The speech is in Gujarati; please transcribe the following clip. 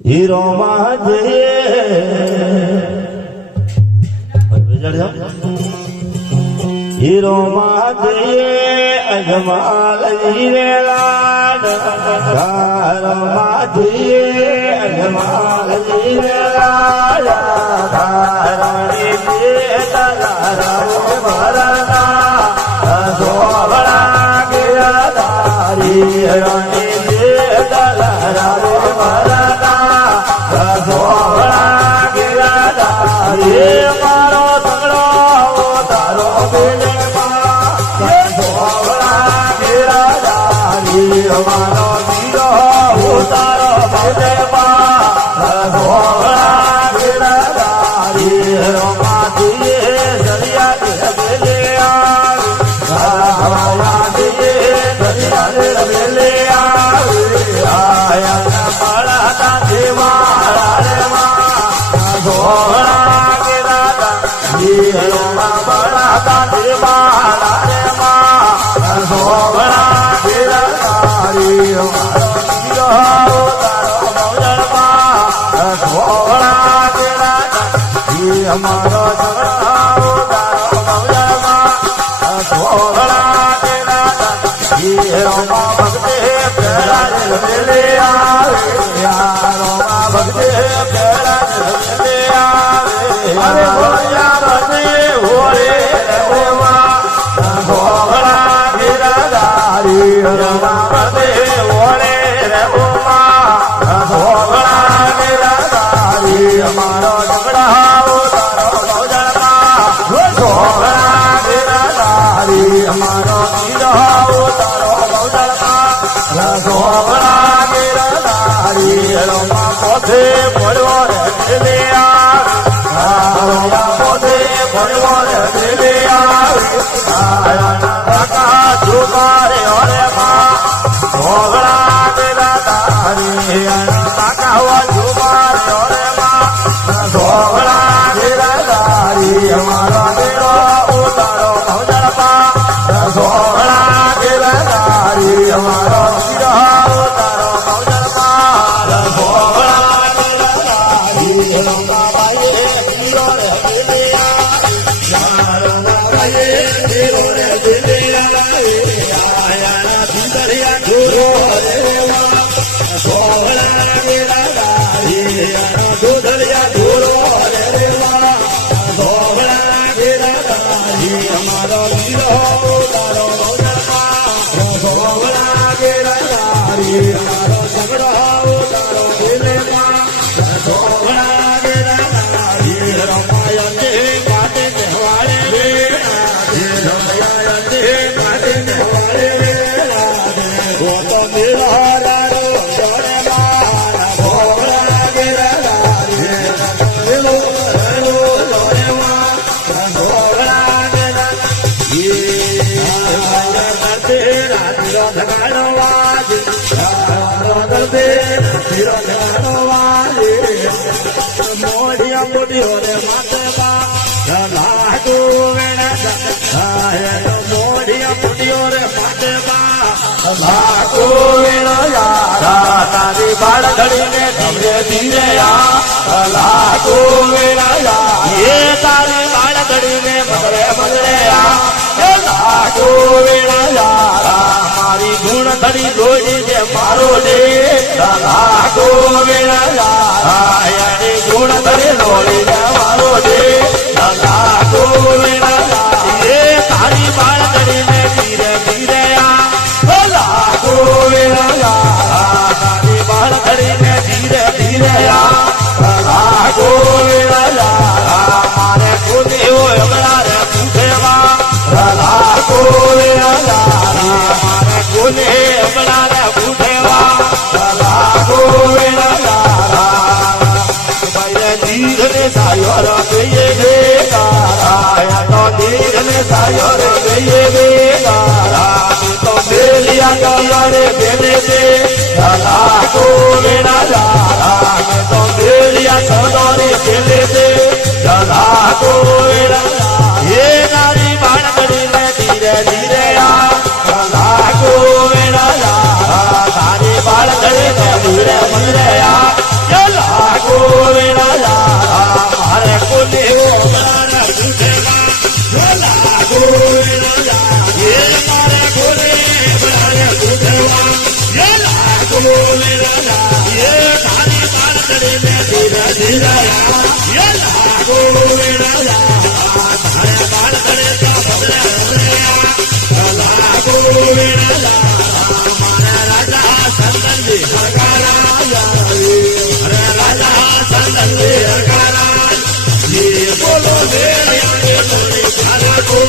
હીરો માજે હીરો માજે અજમાલ જીરે લાડ ધારો માજે અજમાલ જીરે લાડ ધારણી જે દલારા ભરતા સોવડા ગિરધારી રણી જે દલારા ભરતા સોવડા ગિરધારી મારો તગડો તારો બેલે સોવડા ગિરધારી મારો વીરો તારો બેલે સોવડા ગિરધારી રમાતી દરિયા બેલે આયા દરિયા બેલે આયા માળા દેવા રે સોહણા કે દાદા જીરોમાં બળાતા દેવા રે સોહણા કે દાદારી મારો તારો મોજળમાં સોહણા કે દાદા જી અમારો સગડાઓ તારો મોજળમાં સોહણા કે દાદા જીરોમાં ભક્તે પેલા રે આવે યારોમાં ભક્તે પેલા રે આવે અરે બોલ્યા બને ઓરે ઓવા ભોળા ગિરધારી રમા બને ઓરે ઓવા ભોળા ગિરધારી અમારો ઝગડાઓ તારો મોજળમાં ભોળા ગિરધારી અમારો ગીરાઓ તારો મોજળમાં ભોળા ગિરધારી રમા પોતે પડ્યો રે લે આવે પોતે પડ્યો રે લે આવે કાકા જુગારે ઓરે માં ભોળા ગિરધારી કાકા જુગારે ઓરે માં ભોળા ગિરધારી અમારો ગીરો ઉતારો મોજળમાં ભોળા ગિરધારી અમારો ગીરો ઉતારો મોજળમાં ભોળા ગિરધારી રમા બાઈએ ગીરો રે દિલિયા ગીરો રે દિલિયા આયા દરિયા જોરો રે ભોળા ગિરધારી દરિયા જોરો રે ભોળા ગિરધારી અમારો ગીરો તારો મોજળમાં ભોળા ગિરધારી અમારો ઝગડો તારો દિલમાં ભોળા ગિરધારી રમાયને કાટે કહેવાડે રમાયને કાટે કહેવાડે ઓ તો નિરારો જોડે મારા ભોળા ગિરધારી રેલો રેલો જોડે મારા ભોળા મોઢિયા મોઢિયો રે માથેમાં લાગુ વેણા મોઢિયા મોઢિયો રે માથેમાં લાગુ વેણા તારી બાળ ઘડીને ધીરે ધીરે લાગુ વેણા એ તારી બાળ ઘડીને મગરે મગરે લાગુ વેણા મારી ગુણ ધડી જોઈ જે મારો દે લાગુ વેણા ગુણ ધડી જોઈ જે મારો દે લાગુ વેણા એ તારી બાળ ઘડીને ધીરે ધીરે લાગુ વેણા તારી બાળ ઘડીને ધીરે ધીરે લાગુ વેણા મારે કોને હોય હમણાં રે પૂછેવા લાગુ વેણા મારે કોને હમણાં રે પૂછેવા લાગુ વેણા દીધને સાયો રે ગઈએ ગે તારા તો દીધને સાયો રે ગઈએ ગે તારા તો બેલિયા ગયો રે બેને દે લાગુ વેણા તો બેલિયા સદો રે બેને દે લાગુ વેણા એ નારી બાણ કરીને ધીરે ધીરે લાગુ વેણા તારી બાળ કરીને ધીરે ધીરે गोविंद राजा ये थारी बाल करे ने धीरे धीरे ये गोविंद राजा थारे बाल करे का बदले गोविंद राजा हमारे राजा संतन जी हरकारा हरे राजा संतन जी हरकारा ये बोलो दे ये बोले खाना को